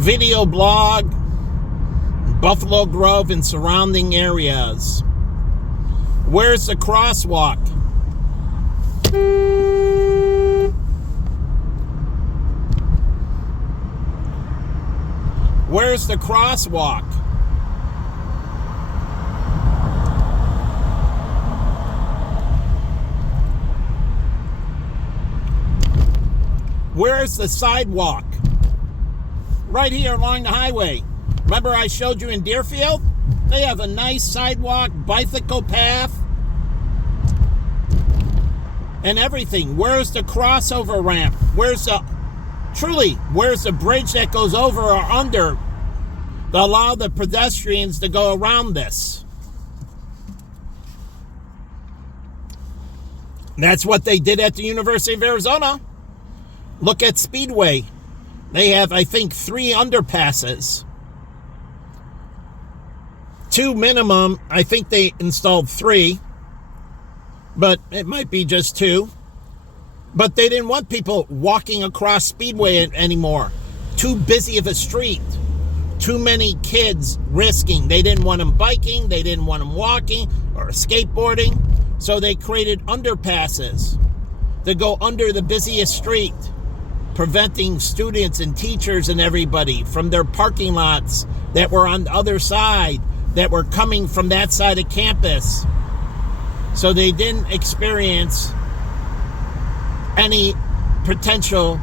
video blog, Buffalo Grove and surrounding areas. Where's the crosswalk? Where's the crosswalk? Where's the sidewalk? Right here along the highway. Remember I showed you in Deerfield? They have a nice sidewalk, bicycle path, and everything. Where's the crossover ramp? Where's the bridge that goes over or under to allow the pedestrians to go around this? That's what they did at the University of Arizona. Look at Speedway. They have, I think, 3 underpasses. 2 minimum. I think they installed 3. But it might be just 2. But they didn't want people walking across Speedway anymore. Too busy of a street. Too many kids risking. They didn't want them biking. They didn't want them walking or skateboarding. So they created underpasses to go under the busiest street, preventing students and teachers and everybody from their parking lots that were on the other side, that were coming from that side of campus. So they didn't experience any potential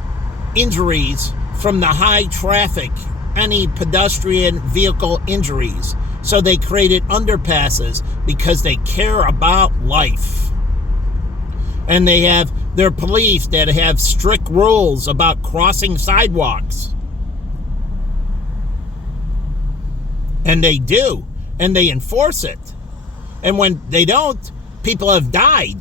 injuries from the high traffic, any pedestrian vehicle injuries. So they created underpasses because they care about life. And they have their police that have strict rules about crossing sidewalks. And they do. And they enforce it. And when they don't, people have died.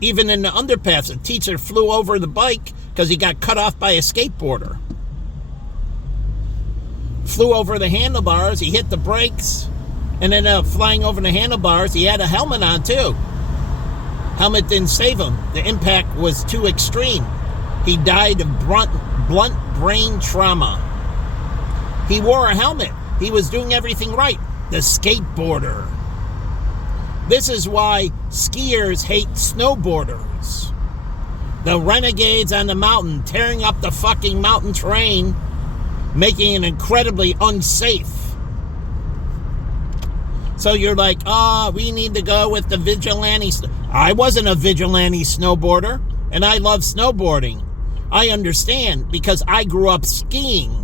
Even in the underpass, a teacher flew over the bike because he got cut off by a skateboarder. Flew over the handlebars, he hit the brakes, and ended up flying over the handlebars. He had a helmet on too. Helmet didn't save him. The impact was too extreme. He died of blunt brain trauma. He wore a helmet. He was doing everything right. The skateboarder. This is why skiers hate snowboarders. The renegades on the mountain, tearing up the fucking mountain terrain, making it incredibly unsafe. So you're like, we need to go with the vigilantes. I wasn't a vigilante snowboarder, and I love snowboarding. I understand because I grew up skiing.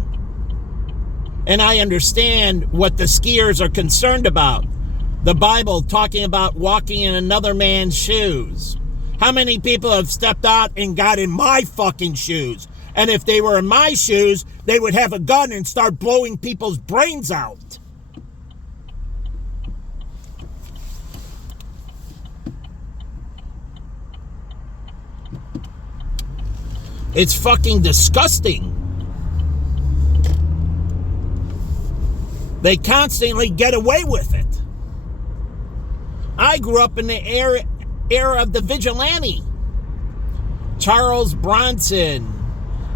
And I understand what the skiers are concerned about. The Bible talking about walking in another man's shoes. How many people have stepped out and got in my fucking shoes? And if they were in my shoes, they would have a gun and start blowing people's brains out. It's fucking disgusting. They constantly get away with it. I grew up in the era of the vigilante. Charles Bronson,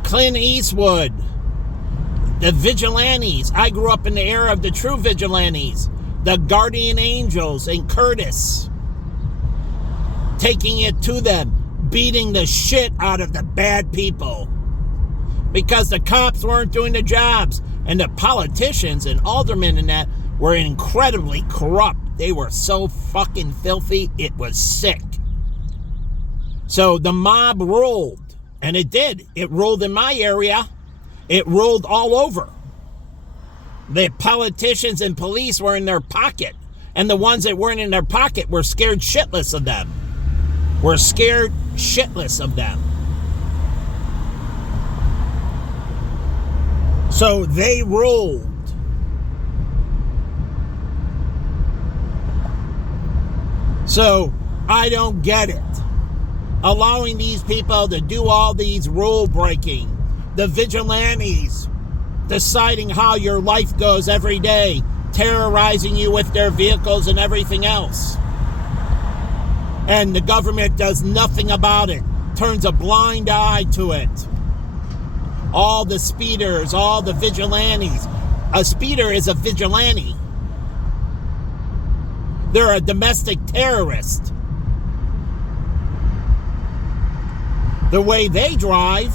Clint Eastwood, the vigilantes. I grew up in the era of the true vigilantes, the guardian angels and Curtis, taking it to them, beating the shit out of the bad people because the cops weren't doing the jobs, and the politicians and aldermen and that were incredibly corrupt. They were so fucking filthy, it was sick. So the mob ruled, and it did. It ruled in my area. It ruled all over. The politicians and police were in their pocket, and the ones that weren't in their pocket were scared shitless of them. Were scared shitless of them. So they ruled. So I don't get it. Allowing these people to do all these rule breaking, the vigilantes deciding how your life goes every day, terrorizing you with their vehicles and everything else. And the government does nothing about it, turns a blind eye to it. all the speeders, all the vigilantes. A speeder is a vigilante. They're a domestic terrorist. The way they drive,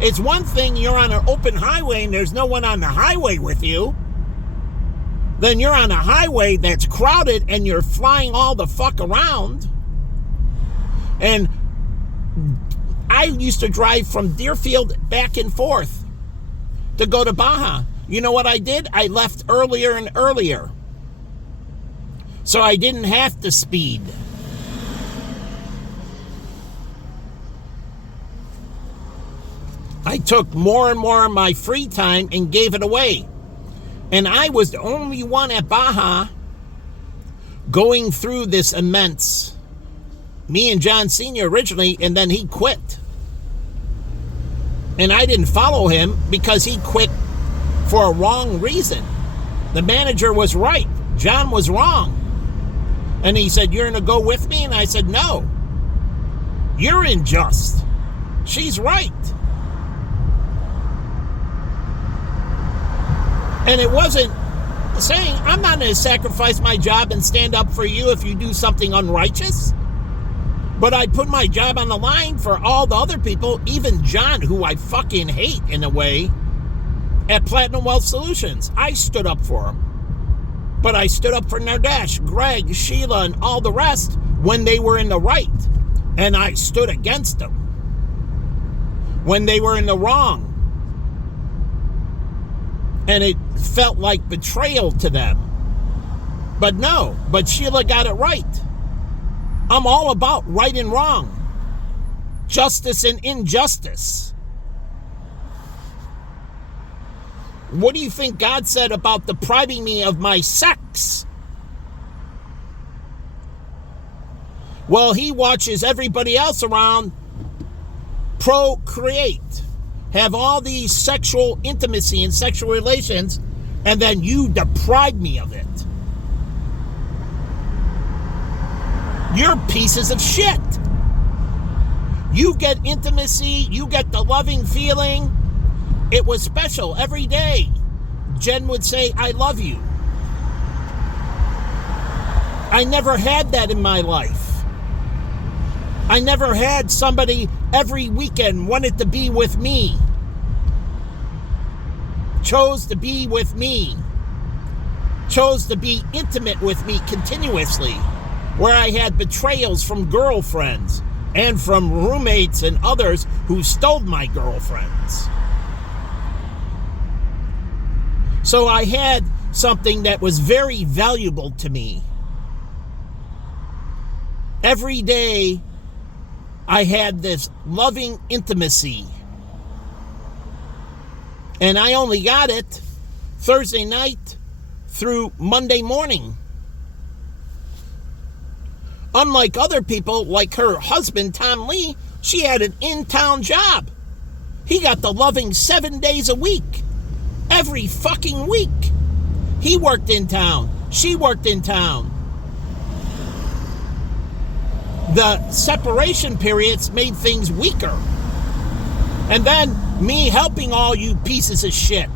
it's one thing you're on an open highway and there's no one on the highway with you. Then you're on a highway that's crowded and you're flying all the fuck around. And I used to drive from Deerfield back and forth to go to Baja. You know what I did? I left earlier and earlier, so I didn't have to speed. I took more and more of my free time and gave it away. And I was the only one at Baja going through this immense. Me and John Sr. originally, and then he quit. And I didn't follow him because he quit for a wrong reason. The manager was right. John was wrong. And he said, "You're going to go with me?" And I said, "No. You're unjust. She's right." And it wasn't saying, I'm not going to sacrifice my job and stand up for you if you do something unrighteous. But I put my job on the line for all the other people, even John, who I fucking hate in a way, at Platinum Wealth Solutions. I stood up for him. But I stood up for Nardesh, Greg, Sheila, and all the rest when they were in the right. And I stood against them when they were in the wrong. And it felt like betrayal to them. But no, but Sheila got it right. I'm all about right and wrong, justice and injustice. What do you think God said about depriving me of my sex? Well, he watches everybody else around procreate, have all these sexual intimacy and sexual relations, and then you deprive me of it. You're pieces of shit. You get intimacy, you get the loving feeling. It was special every day. Jen would say, "I love you." I never had that in my life. I never had somebody every weekend wanted to be with me, chose to be with me, chose to be intimate with me continuously, where I had betrayals from girlfriends and from roommates and others who stole my girlfriends. So I had something that was very valuable to me. Every day I had this loving intimacy. And I only got it Thursday night through Monday morning. Unlike other people, like her husband, Tom Lee, she had an in-town job. He got the loving 7 days a week. Every fucking week. He worked in town. She worked in town. The separation periods made things weaker. And then me helping all you pieces of shit.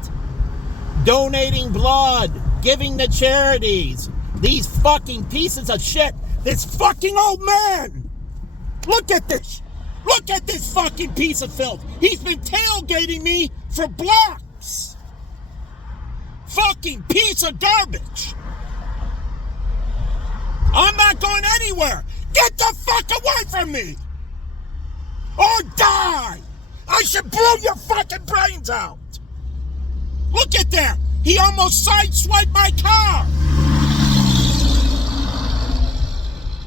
Donating blood. Giving to charities. These fucking pieces of shit. This fucking old man. Look at this. Look at this fucking piece of filth. He's been tailgating me for blocks. Fucking piece of garbage. I'm not going anywhere. Get the fuck away from me. Or die. I should blow your fucking brains out. Look at that. He almost sideswiped my car.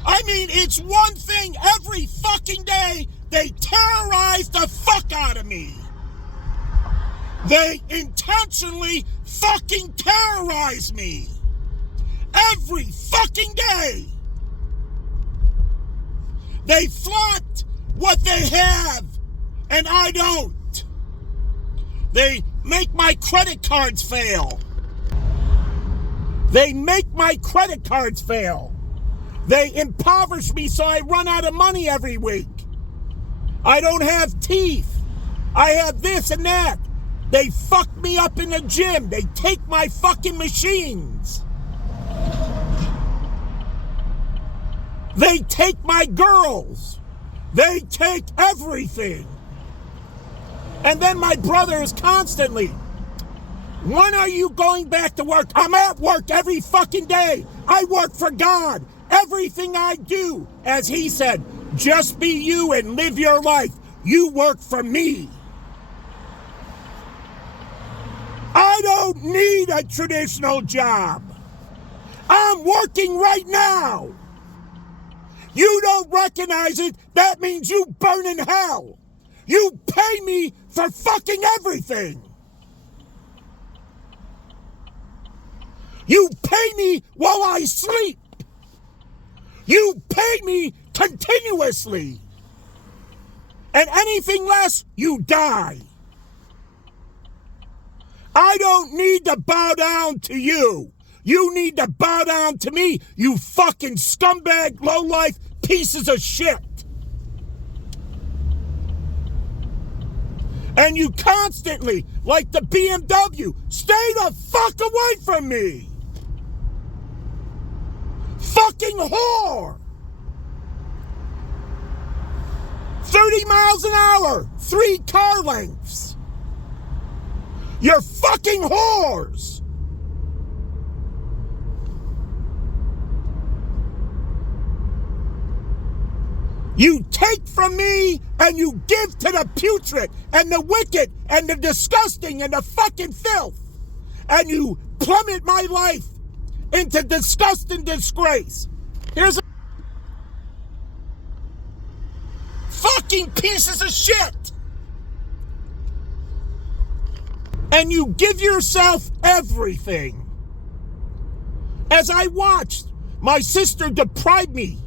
I mean, it's one thing every fucking day they terrorize the fuck out of me. They intentionally fucking terrorize me. Every fucking day. They flaunt what they have, and I don't. They make my credit cards fail. They make my credit cards fail. They impoverish me so I run out of money every week. I don't have teeth. I have this and that. They fuck me up in the gym. They take my fucking machines. They take my girls. They take everything. And then my brother is constantly, when are you going back to work? I'm at work every fucking day. I work for God. Everything I do, as he said, just be you and live your life. You work for me. I don't need a traditional job. I'm working right now. You don't recognize it, that means you burn in hell. You pay me for fucking everything. You pay me while I sleep. You pay me continuously. And anything less, you die. I don't need to bow down to you. You need to bow down to me, you fucking scumbag, lowlife pieces of shit. And you constantly, like the BMW, stay the fuck away from me. Fucking whore. 30 miles an hour, 3 car lengths. You're fucking whores. You take from me and you give to the putrid and the wicked and the disgusting and the fucking filth. And you plummet my life into disgust and disgrace. Here's a fucking pieces of shit. And you give yourself everything. As I watched my sister deprive me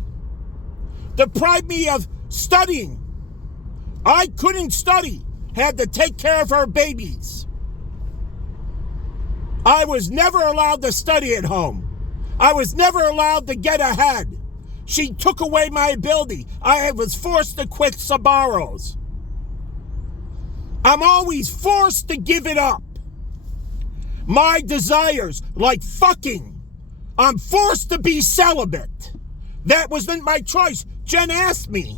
of studying. I couldn't study, had to take care of her babies. I was never allowed to study at home. I was never allowed to get ahead. She took away my ability. I was forced to quit Suburbs. I'm always forced to give it up. My desires, like fucking, I'm forced to be celibate. That wasn't my choice. Jen asked me.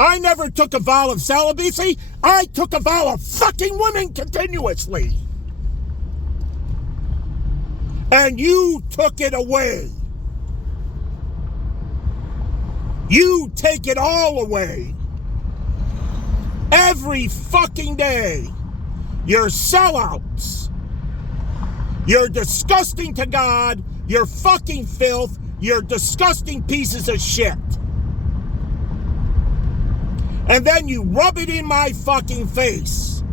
I never took a vow of celibacy. I took a vow of fucking women continuously. And you took it away. You take it all away. Every fucking day. You're sellouts. You're disgusting to God. You're fucking filth. You're disgusting pieces of shit. And then you rub it in my fucking face.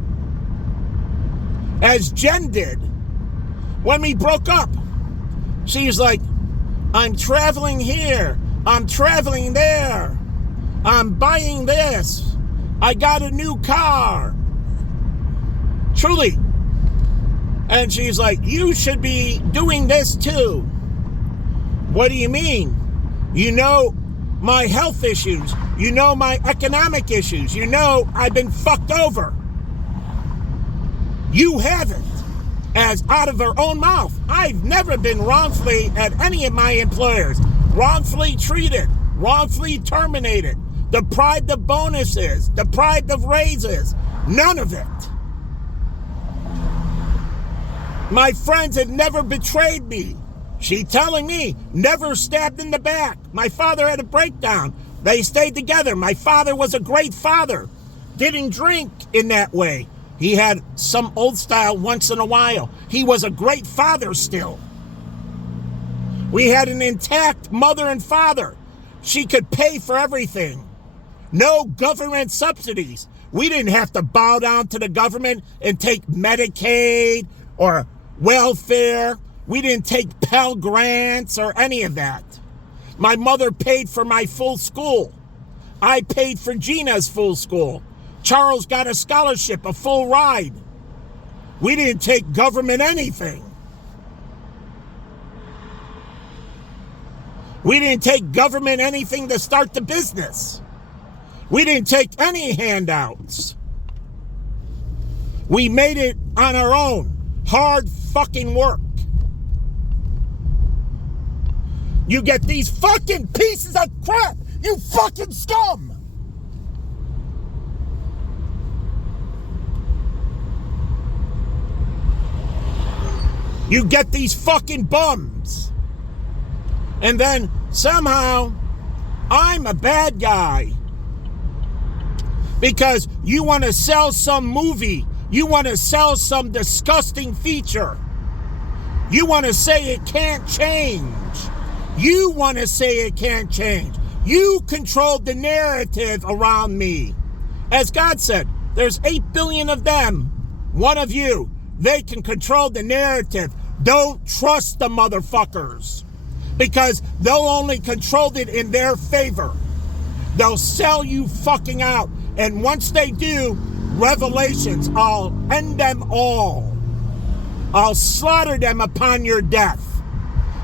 As Jen did. When we broke up. She's like, I'm traveling here. I'm traveling there. I'm buying this. I got a new car. Truly. And she's like, you should be doing this too. What do you mean? You know my health issues. You know my economic issues. You know I've been fucked over. You haven't. As out of her own mouth. I've never been wrongfully at any of my employers. Wrongfully treated. Wrongfully terminated. Deprived of bonuses. Deprived of raises. None of it. My friends had never betrayed me. She telling me, never stabbed in the back. My father had a breakdown. They stayed together. My father was a great father. Didn't drink in that way. He had some old style once in a while. He was a great father still. We had an intact mother and father. She could pay for everything. No government subsidies. We didn't have to bow down to the government and take Medicaid or welfare. We didn't take Pell Grants or any of that. My mother paid for my full school. I paid for Gina's full school. Charles got a scholarship, a full ride. We didn't take government anything. We didn't take government anything to start the business. We didn't take any handouts. We made it on our own. Hard fucking work. You get these fucking pieces of crap. You fucking scum. You get these fucking bums. And then somehow I'm a bad guy. Because you want to sell some movie. You want to sell some disgusting feature. You want to say it can't change. You want to say it can't change. You controlled the narrative around me. As God said, there's 8 billion of them. One of you. They can control the narrative. Don't trust the motherfuckers. Because they'll only control it in their favor. They'll sell you fucking out. And once they do, revelations, I'll end them all. I'll slaughter them upon your death.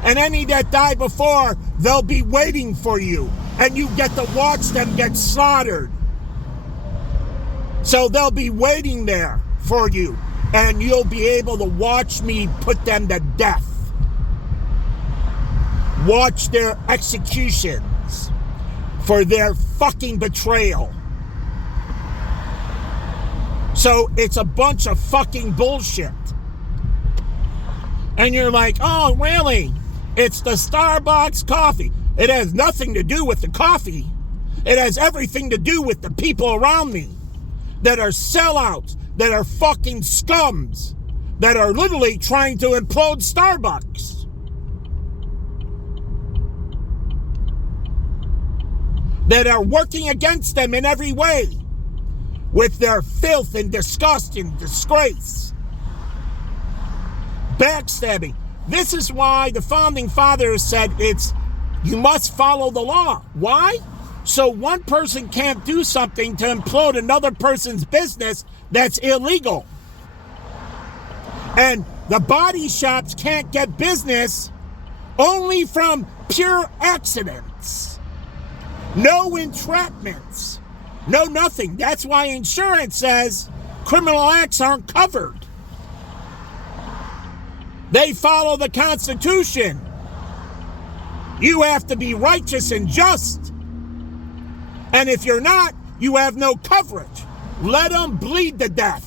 And any that die before, they'll be waiting for you. And you get to watch them get slaughtered. So they'll be waiting there for you. And you'll be able to watch me put them to death. Watch their executions for their fucking betrayal. So it's a bunch of fucking bullshit. And you're like, oh, really? It's the Starbucks coffee. It has nothing to do with the coffee. It has everything to do with the people around me that are sellouts, that are fucking scums, that are literally trying to implode Starbucks. That are working against them in every way with their filth and disgust and disgrace. Backstabbing. This is why the founding fathers said you must follow the law. Why? So one person can't do something to implode another person's business that's illegal. And the body shops can't get business only from pure accidents. No entrapments. No nothing. That's why insurance says criminal acts aren't covered. They follow the Constitution. You have to be righteous and just. And if you're not, you have no coverage. Let them bleed to death.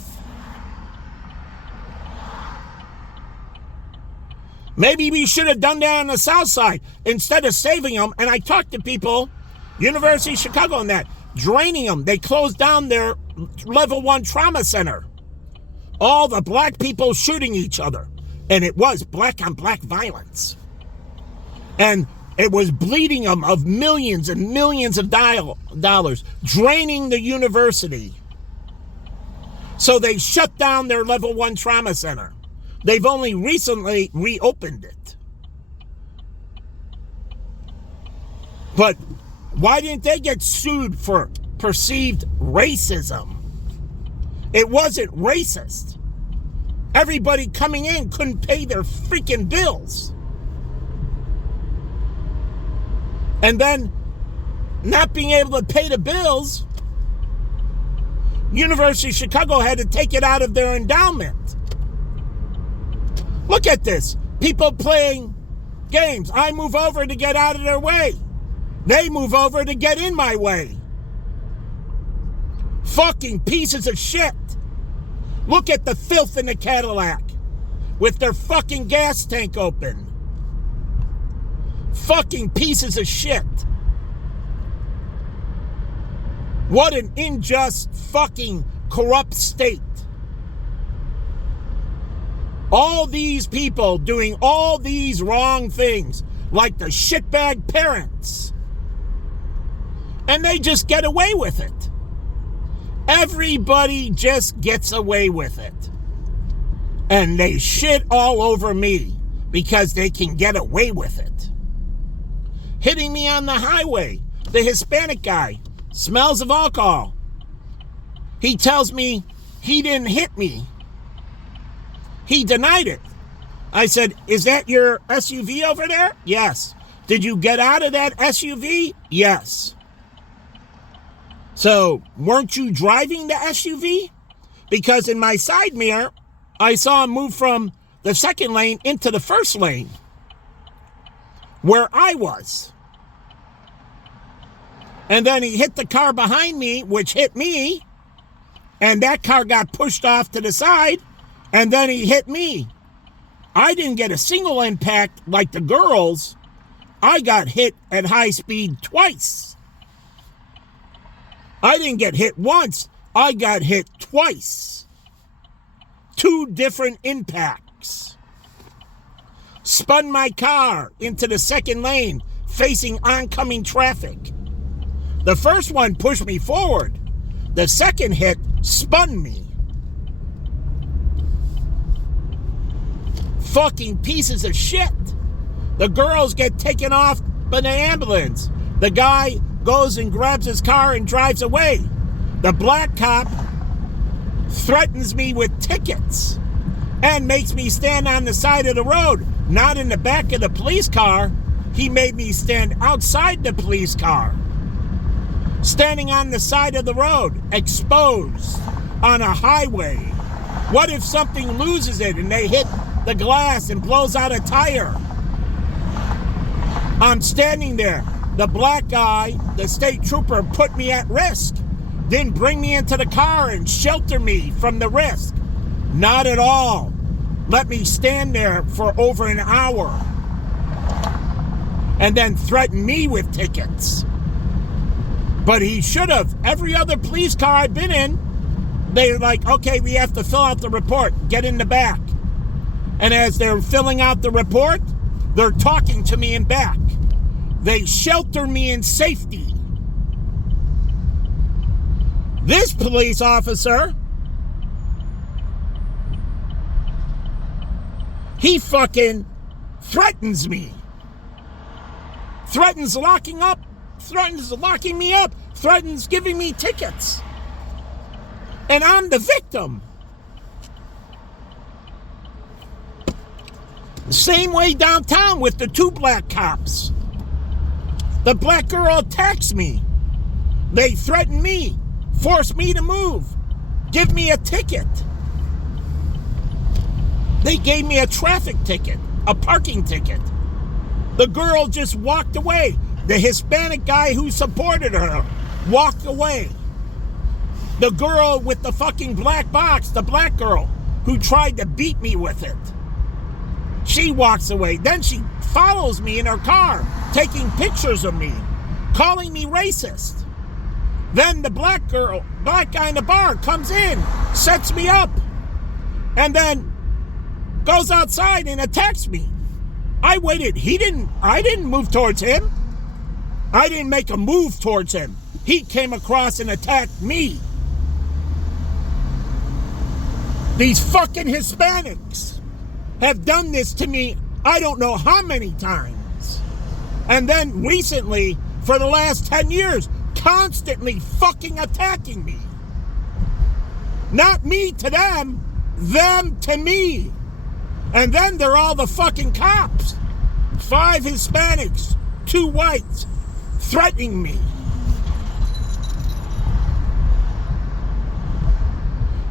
Maybe we should have done that on the South Side instead of saving them. And I talked to people, University of Chicago and that, draining them. They closed down their level 1 trauma center. All the black people shooting each other. And it was black on black violence. And it was bleeding them of millions and millions of dollars, draining the university. So they shut down their level 1 trauma center. They've only recently reopened it. But why didn't they get sued for perceived racism? It wasn't racist. Everybody coming in couldn't pay their freaking bills. And then not being able to pay the bills, University of Chicago had to take it out of their endowment. Look at this. People playing games. I move over to get out of their way. They move over to get in my way. Fucking pieces of shit. Look at the filth in the Cadillac with their fucking gas tank open. Fucking pieces of shit. What an unjust, fucking corrupt state. All these people doing all these wrong things, like the shitbag parents. And they just get away with it. Everybody just gets away with it. And they shit all over me because they can get away with it. Hitting me on the highway, the Hispanic guy smells of alcohol. He tells me he didn't hit me. He denied it. I said, is that your SUV over there? Yes. Did you get out of that SUV? Yes. So, weren't you driving the SUV? because in my side mirror, I saw him move from the second lane into the first lane where I was. And then he hit the car behind me, which hit me, and that car got pushed off to the side, and then he hit me. I didn't get a single impact like the girls. I got hit at high speed twice. I didn't get hit once. I got hit twice. 2 different impacts. Spun my car into the second lane, facing oncoming traffic. The first one pushed me forward. The second hit spun me. Fucking pieces of shit. The girls get taken off by the ambulance. The guy goes and grabs his car and drives away. The black cop threatens me with tickets and makes me stand on the side of the road, not in the back of the police car. He made me stand outside the police car, standing on the side of the road, exposed on a highway. What if something loses it and they hit the glass and blows out a tire? I'm standing there. The black guy, the state trooper, put me at risk. Didn't bring me into the car and shelter me from the risk. Not at all. Let me stand there for over an hour. And then threaten me with tickets. But he should have. Every other police car I've been in, they're like, okay, we have to fill out the report. Get in the back. And as they're filling out the report, they're talking to me in back. They shelter me in safety. This police officer, he fucking threatens me. Threatens locking me up, threatens giving me tickets. And I'm the victim. Same way downtown with the 2 black cops. The black girl attacks me. They threaten me, force me to move, give me a ticket. They gave me a traffic ticket, a parking ticket. The girl just walked away. The Hispanic guy who supported her walked away. The girl with the fucking black box, the black girl who tried to beat me with it, she walks away. Then she follows me in her car, taking pictures of me, calling me racist. Then the black guy in the bar comes in, sets me up, and then goes outside and attacks me. I waited. I didn't move towards him. I didn't make a move towards him. He came across and attacked me. These fucking Hispanics have done this to me I don't know how many times. And then recently, for the last 10 years, constantly fucking attacking me. Not me to them to me. And then they're all the fucking cops. 5 Hispanics, 2 whites, threatening me.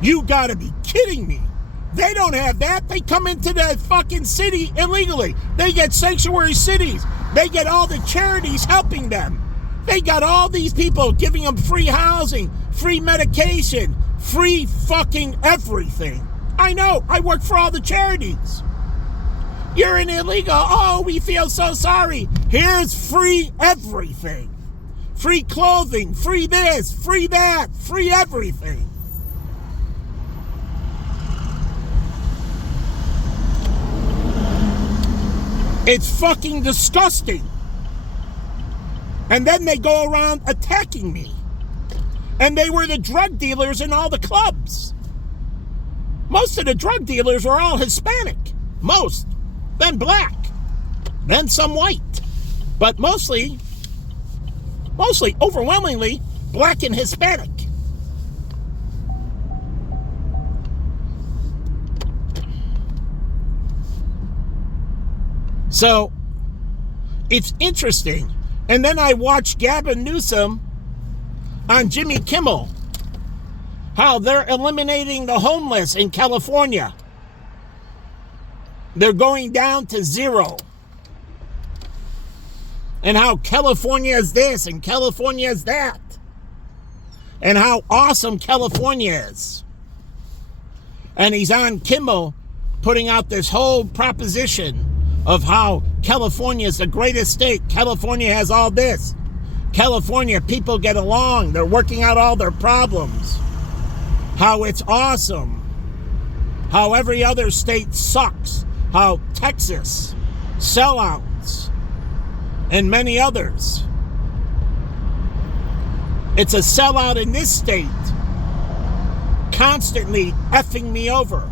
You gotta be kidding me. They don't have that. They come into the fucking city illegally. They get sanctuary cities. They get all the charities helping them. They got all these people giving them free housing, free medication, free fucking everything. I know. I work for all the charities. You're an illegal. Oh, we feel so sorry. Here's free everything. Free clothing, free this, free that, free everything. It's fucking disgusting. And then they go around attacking me. And they were the drug dealers in all the clubs. Most of the drug dealers are all Hispanic. Most. Then black. Then some white. But mostly, overwhelmingly, black and Hispanic. So, it's interesting. And then I watched Gavin Newsom on Jimmy Kimmel. how they're eliminating the homeless in California. They're going down to zero. And how California is this and California is that. And how awesome California is. And he's on Kimmel putting out this whole proposition of how California is the greatest state. California has all this. California, people get along. They're working out all their problems. How it's awesome. How every other state sucks. How Texas, sellouts, and many others. It's a sellout in this state. Constantly effing me over.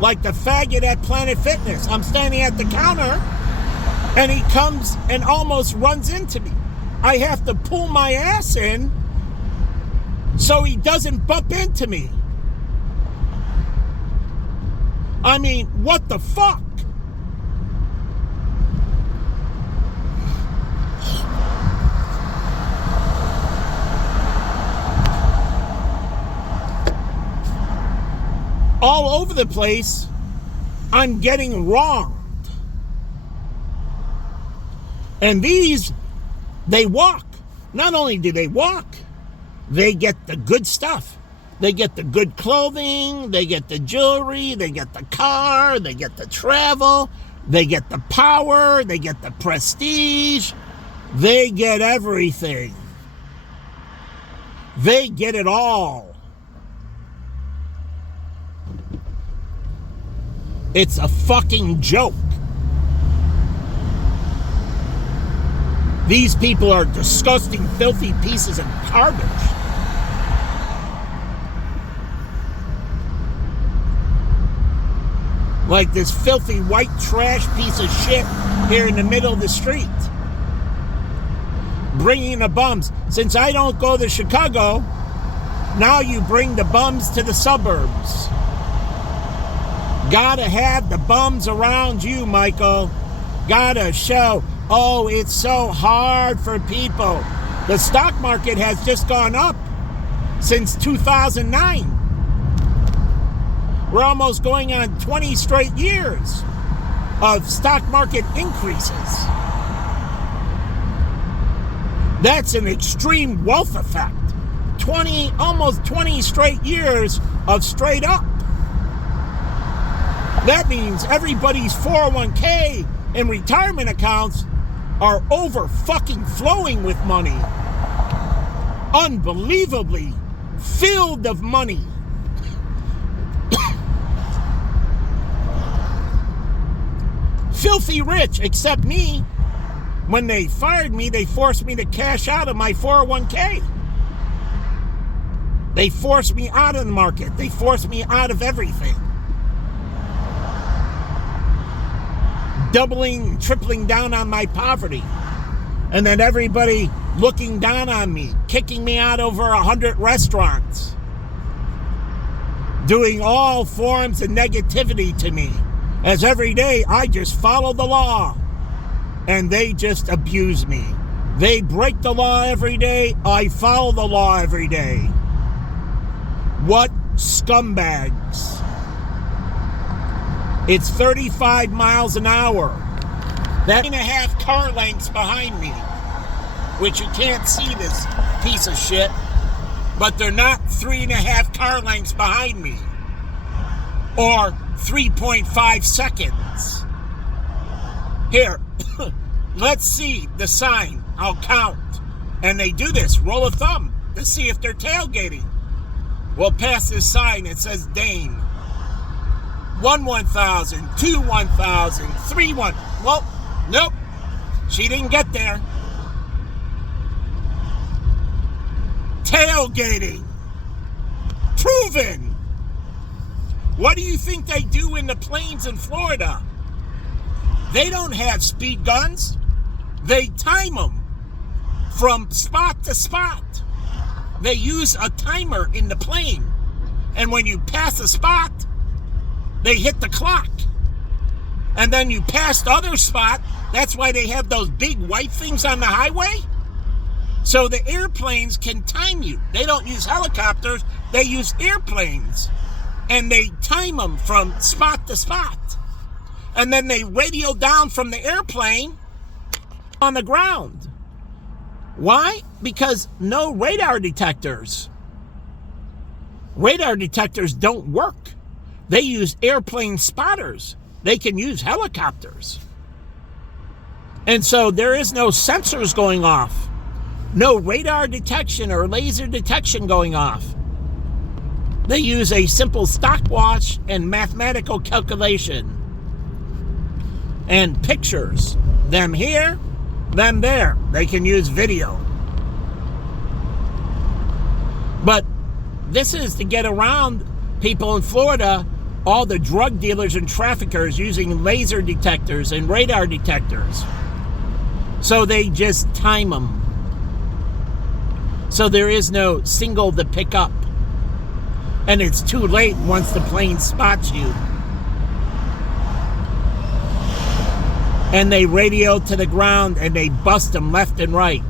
Like the faggot at Planet Fitness. I'm standing at the counter and he comes and almost runs into me. I have to pull my ass in so he doesn't bump into me. I mean, what the fuck? All over the place, I'm getting wronged. And these, they walk. Not only do they walk, they get the good stuff. They get the good clothing, they get the jewelry, they get the car, they get the travel, they get the power, they get the prestige, they get everything. They get it all. It's a fucking joke. These people are disgusting, filthy pieces of garbage. Like this filthy white trash piece of shit here in the middle of the street. Bringing the bums. Since I don't go to Chicago, now you bring the bums to the suburbs. Gotta have the bums around you, Michael. Gotta show, oh, it's so hard for people. The stock market has just gone up since 2009. We're almost going on 20 straight years of stock market increases. That's an extreme wealth effect. Almost 20 straight years of straight up. That means everybody's 401k and retirement accounts are over fucking flowing with money. Unbelievably filled of money. Filthy rich, except me. When they fired me, they forced me to cash out of my 401k. They forced me out of the market. They forced me out of everything. Doubling, tripling down on my poverty. And then everybody looking down on me, kicking me out over 100 restaurants. Doing all forms of negativity to me. As every day I just follow the law. And they just abuse me. They break the law every day. I follow the law every day. What scumbags. It's 35 miles an hour. That 3.5 car lengths behind me. Which you can't see this piece of shit. But they're not 3.5 car lengths behind me. Or 3.5 seconds. Here, let's see the sign. I'll count. And they do this. Roll a thumb to see if they're tailgating. We'll pass this sign. It says Dane. 1,000, 2 1,000, 3 1. Well, nope. She didn't get there. Tailgating. Proven. What do you think they do in the plains in Florida? They don't have speed guns. They time them from spot to spot. They use a timer in the plane. And when you pass a spot, they hit the clock. And then you pass the other spot. That's why they have those big white things on the highway. So the airplanes can time you. They don't use helicopters, they use airplanes. And they time them from spot to spot. And then they radio down from the airplane on the ground. Why? Because no radar detectors. Radar detectors don't work. They use airplane spotters. They can use helicopters. And so there is no sensors going off. No radar detection or laser detection going off. They use a simple stopwatch and mathematical calculation. And pictures. Them here, them there. They can use video. But this is to get around people in Florida, all the drug dealers and traffickers using laser detectors and radar detectors. So they just time them. So there is no signal to pick up. And it's too late once the plane spots you. And they radio to the ground and they bust them left and right.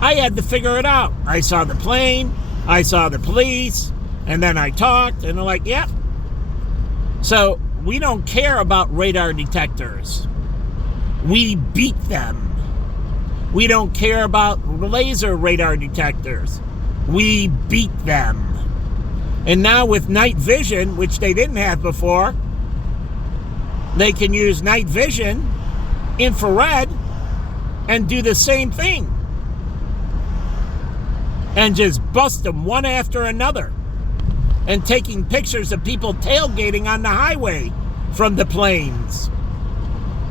I had to figure it out. I saw the plane, I saw the police, and then I talked, and they're like, yep. So we don't care about radar detectors. We beat them. We don't care about laser radar detectors. We beat them. And now with night vision, which they didn't have before, they can use night vision, infrared, and do the same thing. And just bust them one after another. And taking pictures of people tailgating on the highway from the planes.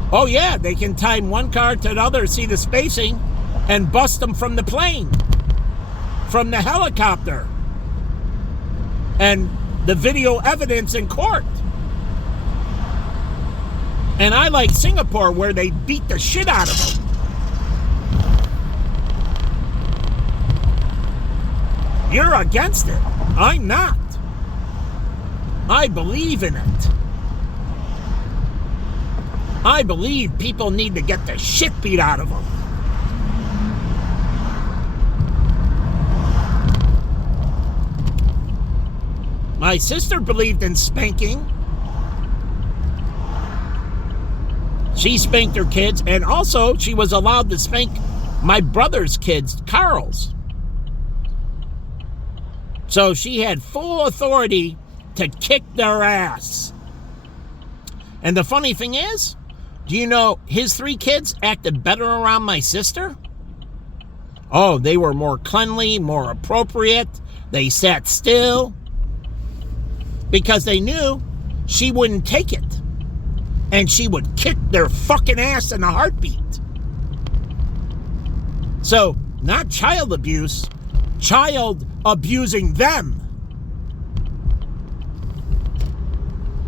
Oh yeah, they can time one car to the other, see the spacing, and bust them from the plane, from the helicopter. And the video evidence in court. And I like Singapore, where they beat the shit out of them. You're against it. I'm not. I believe in it. I believe people need to get the shit beat out of them. My sister believed in spanking. She spanked her kids, and also she was allowed to spank my brother's kids, Carl's. So she had full authority to kick their ass. And the funny thing is, do you know his 3 kids acted better around my sister? Oh, they were more cleanly, more appropriate. They sat still because they knew she wouldn't take it. And she would kick their fucking ass in a heartbeat. So, not child abuse, child abusing them.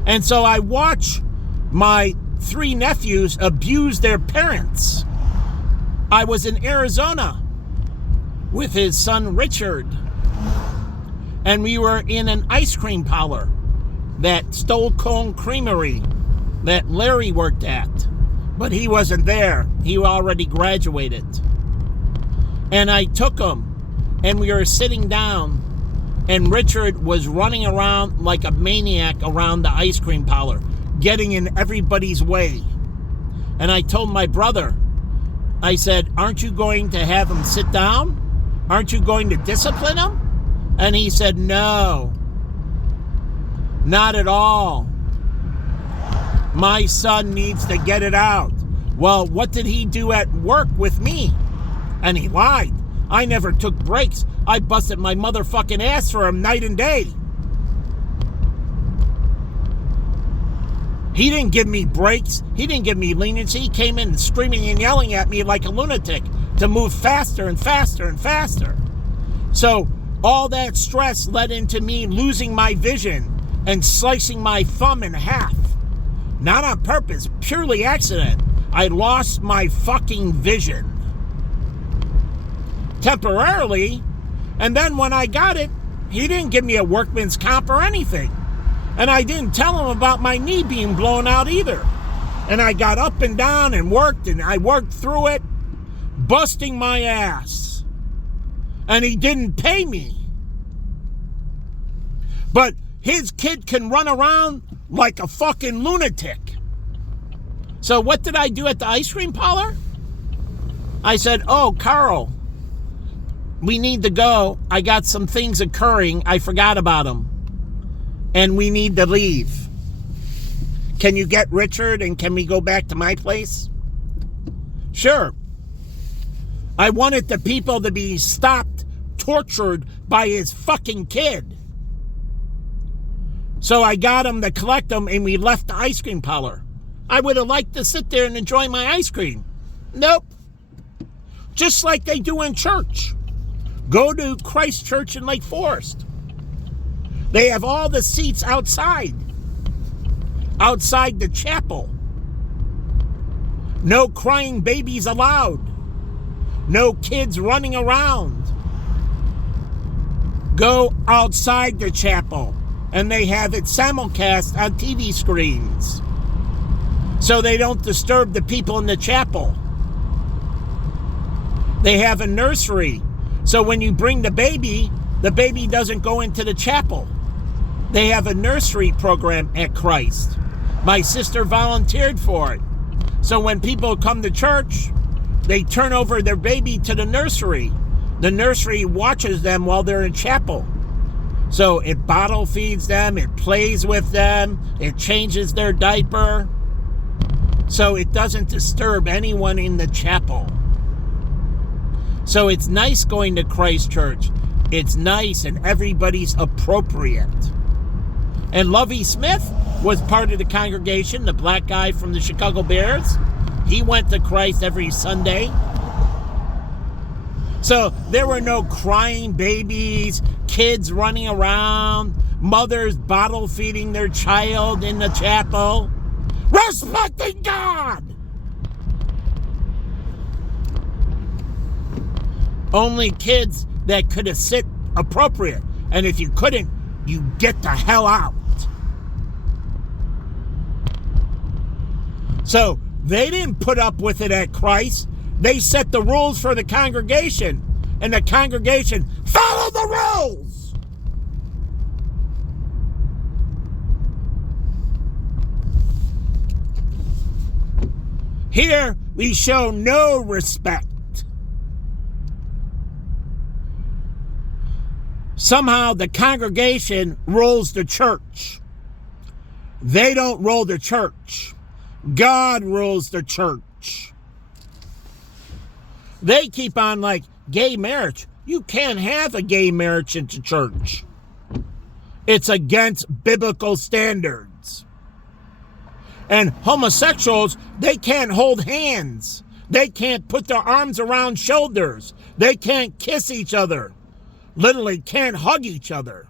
And so I watch my 3 nephews abuse their parents. I was in Arizona with his son Richard, and we were in an ice cream parlor, that Stole Cone Creamery that Larry worked at, but he wasn't there. He already graduated. And I took him, and we were sitting down, and Richard was running around like a maniac around the ice cream parlor, getting in everybody's way. And I told my brother, I said, aren't you going to have him sit down? Aren't you going to discipline him? And he said, no, not at all. My son needs to get it out. Well, what did he do at work with me? And he lied. I never took breaks. I busted my motherfucking ass for him night and day. He didn't give me breaks. He didn't give me leniency. He came in screaming and yelling at me like a lunatic to move faster and faster and faster. So all that stress led into me losing my vision and slicing my thumb in half. Not on purpose, purely accident. I lost my fucking vision. Temporarily, and then when I got it, he didn't give me a workman's comp or anything. And I didn't tell him about my knee being blown out either. And I got up and down and I worked through it, busting my ass. and he didn't pay me. But his kid can run around like a fucking lunatic. So what did I do at the ice cream parlor? I said, oh, Carl, we need to go. I got some things occurring. I forgot about them. And we need to leave. Can you get Richard and can we go back to my place? Sure. I wanted the people to be stopped, tortured by his fucking kid. So I got him to collect them and we left the ice cream parlor. I would have liked to sit there and enjoy my ice cream. Nope. Just like they do in church. Go to Christ Church in Lake Forest. They have all the seats outside the chapel. No crying babies allowed. No kids running around. Go outside the chapel, and they have it simulcast on TV screens so they don't disturb the people in the chapel. They have a nursery, so when you bring the baby doesn't go into the chapel. They have a nursery program at Christ. My sister volunteered for it. So when people come to church, they turn over their baby to the nursery. The nursery watches them while they're in chapel. So it bottle feeds them, it plays with them, it changes their diaper. So it doesn't disturb anyone in the chapel. So it's nice going to Christ Church. It's nice and everybody's appropriate. And Lovey Smith was part of the congregation, the black guy from the Chicago Bears. He went to Christ every Sunday. So there were no crying babies, kids running around, mothers bottle feeding their child in the chapel. Respecting God! Only kids that could have sit appropriate. And if you couldn't, you get the hell out. So they didn't put up with it at Christ. They set the rules for the congregation. And the congregation followed the rules. Here, we show no respect. Somehow, the congregation rules the church. They don't rule the church. God rules the church. They keep on like gay marriage. You can't have a gay marriage into church. It's against biblical standards. And homosexuals, they can't hold hands. They can't put their arms around shoulders. They can't kiss each other. Literally can't hug each other.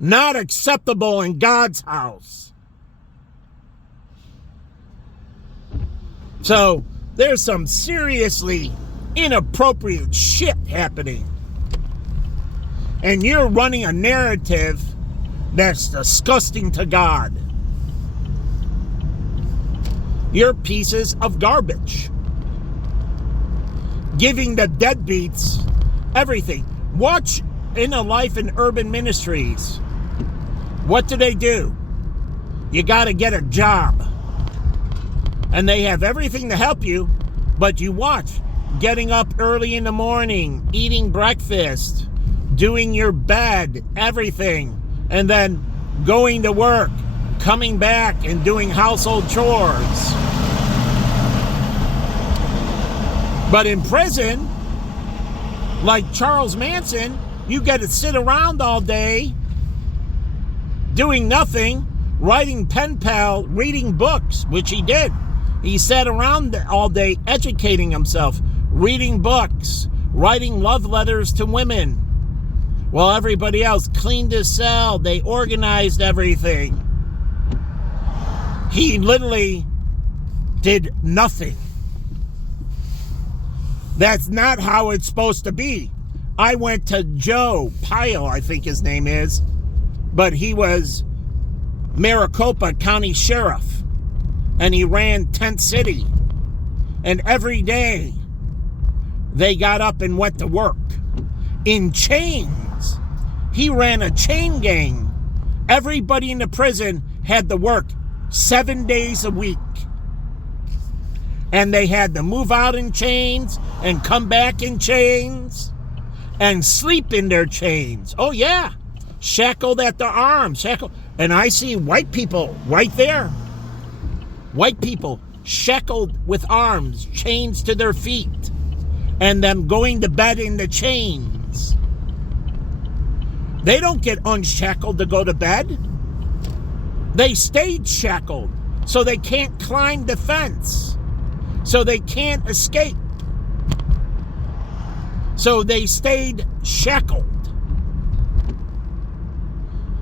Not acceptable in God's house. So there's some seriously inappropriate shit happening. And you're running a narrative that's disgusting to God. You're pieces of garbage. Giving the deadbeats everything. Watch Inner Life in Urban Ministries. What do? You got to get a job. And they have everything to help you, but you watch. Getting up early in the morning, eating breakfast, doing your bed, everything. And then going to work, coming back and doing household chores. But in prison, like Charles Manson, you get to sit around all day doing nothing, writing pen pal, reading books, which he did. He sat around all day educating himself, reading books, writing love letters to women, while everybody else cleaned his cell. They organized everything. He literally did nothing. That's not how it's supposed to be. I went to Joe Pyle, I think his name is, but he was Maricopa County Sheriff, and he ran Tent City. And every day, they got up and went to work. In chains. He ran a chain gang. Everybody in the prison had to work 7 days a week. And they had to move out in chains and come back in chains and sleep in their chains. Oh, yeah. Shackled at the arms. Shackled. And I see white people right there. White people shackled with arms, chains to their feet, and them going to bed in the chains. They don't get unshackled to go to bed. They stayed shackled so they can't climb the fence, so they can't escape. So they stayed shackled.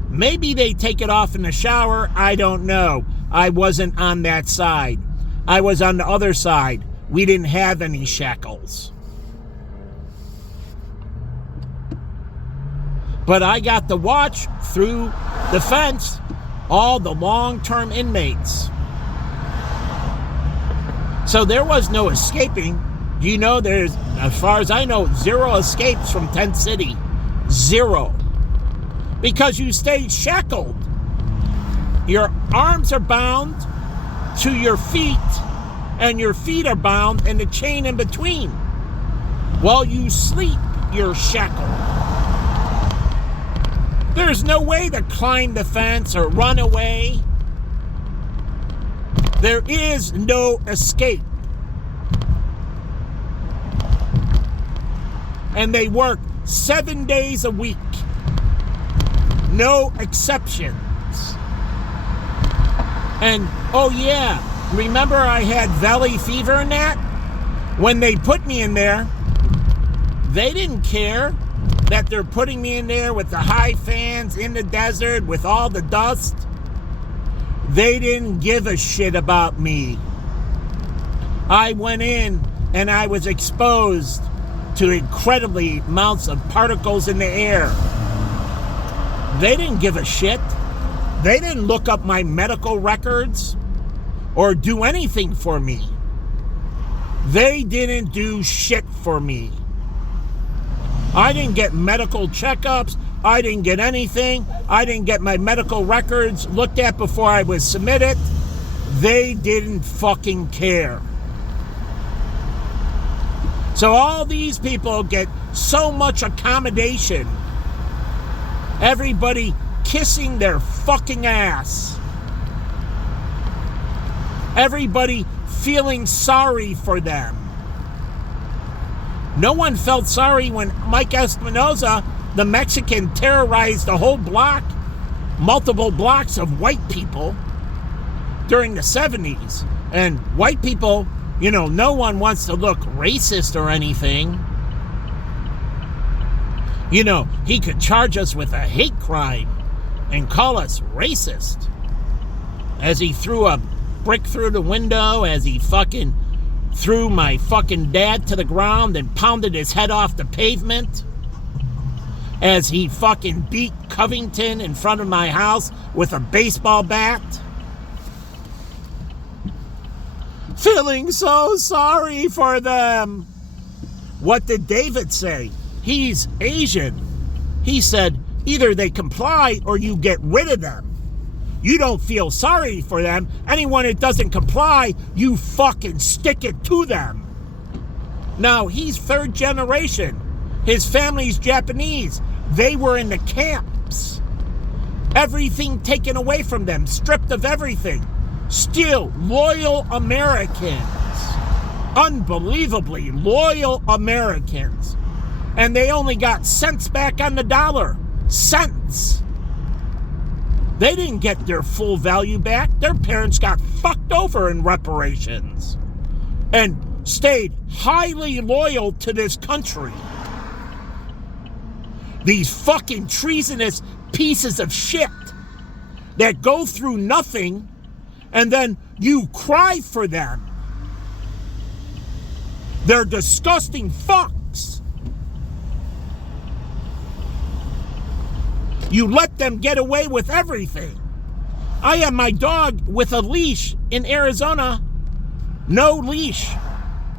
Maybe they take it off in the shower. I don't know. I wasn't on that side. I was on the other side. We didn't have any shackles. But I got to watch through the fence all the long-term inmates. So there was no escaping. You know, there's, as far as I know, 0 escapes from Tent City. 0. Because you stayed shackled. Your arms are bound to your feet, and your feet are bound in the chain in between. While you sleep, you're shackled. There's no way to climb the fence or run away. There is no escape. And they work 7 days a week. No exceptions. And, oh yeah, remember I had valley fever and that? When they put me in there, they didn't care that they're putting me in there with the high fans in the desert with all the dust. They didn't give a shit about me. I went in and I was exposed to incredibly amounts of particles in the air. They didn't give a shit. They didn't look up my medical records or do anything for me. They didn't do shit for me. I didn't get medical checkups. I didn't get anything. I didn't get my medical records looked at before I was submitted. They didn't fucking care. So all these people get so much accommodation. Everybody kissing their fucking ass. Everybody feeling sorry for them. No one felt sorry when Mike Espinoza, the Mexican, terrorized the whole block, multiple blocks of white people during the 70s. And white people, you know, no one wants to look racist or anything. You know, he could charge us with a hate crime and call us racist. As he threw a brick through the window, as he fucking threw my fucking dad to the ground and pounded his head off the pavement. As he fucking beat Covington in front of my house with a baseball bat. Feeling so sorry for them. What did David say? He's Asian. He said, either they comply or you get rid of them. You don't feel sorry for them. Anyone that doesn't comply, you fucking stick it to them. Now, he's 3rd generation. His family's Japanese. They were in the camps. Everything taken away from them, stripped of everything. Still loyal Americans. Unbelievably loyal Americans. And they only got cents back on the dollar. Cents. They didn't get their full value back. Their parents got fucked over in reparations. And stayed highly loyal to this country. These fucking treasonous pieces of shit that go through nothing and then you cry for them. They're disgusting fucks. You let them get away with everything. I had my dog with a leash in Arizona. No leash.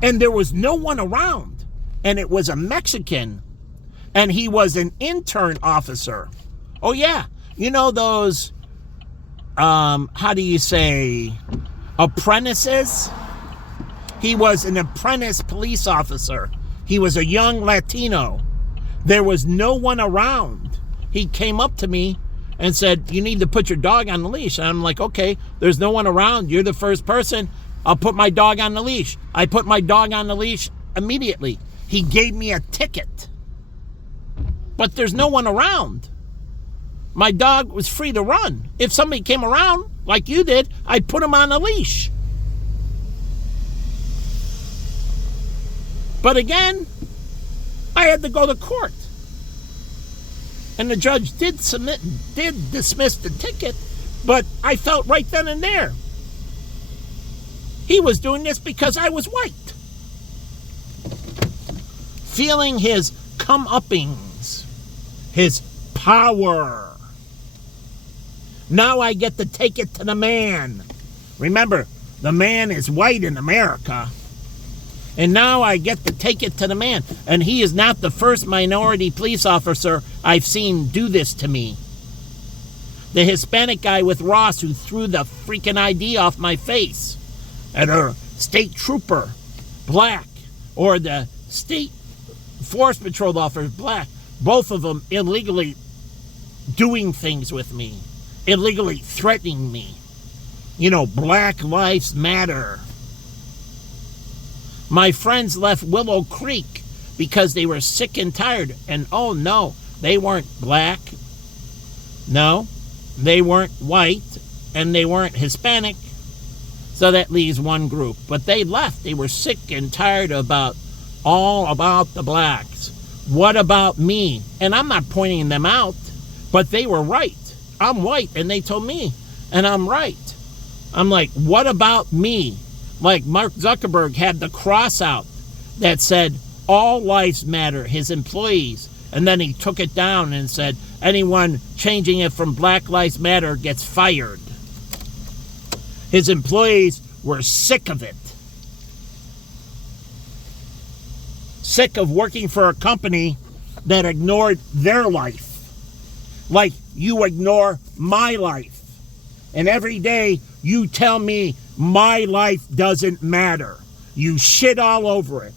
And there was no one around. and it was a Mexican, and he was an intern officer. Oh, yeah. You know those, how do you say, apprentices? He was an apprentice police officer. He was a young Latino. There was no one around. He came up to me and said, you need to put your dog on the leash. And I'm like, okay, there's no one around. You're the first person. I'll put my dog on the leash. I put my dog on the leash immediately. He gave me a ticket. But there's no one around. My dog was free to run. If somebody came around, like you did, I'd put him on a leash. But again, I had to go to court. And the judge did dismiss the ticket, but I felt right then and there he was doing this because I was white. Feeling his come-uppings, his power. Now I get to take it to the man. Remember, the man is white in America. And now I get to take it to the man. And he is not the first minority police officer I've seen do this to me. The Hispanic guy with Ross who threw the freaking ID off my face. And a state trooper, black. Or the state forest patrol officer, black. Both of them illegally doing things with me. Illegally threatening me. You know, Black Lives Matter. My friends left Willow Creek because they were sick and tired. And oh no, they weren't black. No, they weren't white. And they weren't Hispanic. So that leaves one group. But they left. They were sick and tired all about the blacks. What about me? And I'm not pointing them out, but they were right. I'm white, and they told me, and I'm right. I'm like, what about me? Like Mark Zuckerberg had the cross out that said, all lives matter, his employees. And then he took it down and said, anyone changing it from Black Lives Matter gets fired. His employees were sick of it. Sick of working for a company that ignored their life. Like you ignore my life. And every day you tell me my life doesn't matter. You shit all over it.